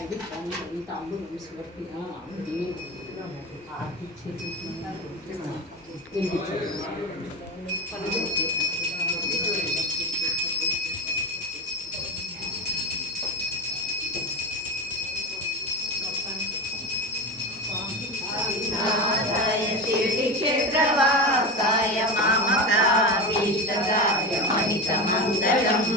तांबूल क्षेत्रवासाय मामकाभीष्टदाय महितमङ्गलम्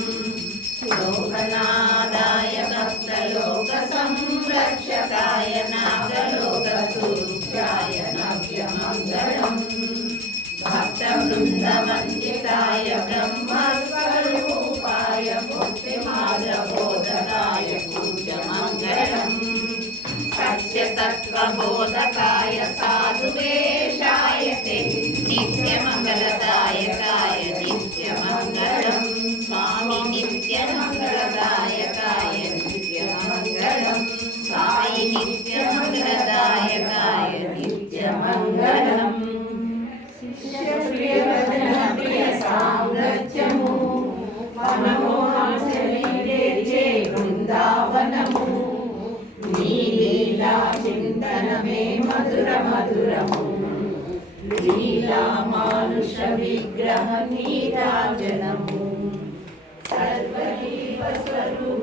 लोकनादाय भक्तलोकसंरक्षकाय नागलोकसूत्राय नव्यमङ्गलम् भक्तवृन्दवन्दिताय ब्रह्मस्वरूपाय मुक्तिमार्गबोधकाय पूज्यमङ्गलम् सत्यतत्त्वबोधकाय साधुवेशाय ते नित्यमङ्गलदायकाय नित्यमङ्गलम् स्वामी नित्यमङ्गलदायकाय नित्यमङ्गलम् साई नित्यमङ्गलदायकाय नित्यमङ्गलम् शिष्यप्रियवचनप्रिय साम्राज्यमु मनमोहनशरीरे वृन्दावनमु लीला चिंतनमे मधुर मधुरमु लीला मानुष विग्रह नीराजनमु सर्वजीव स्वरूप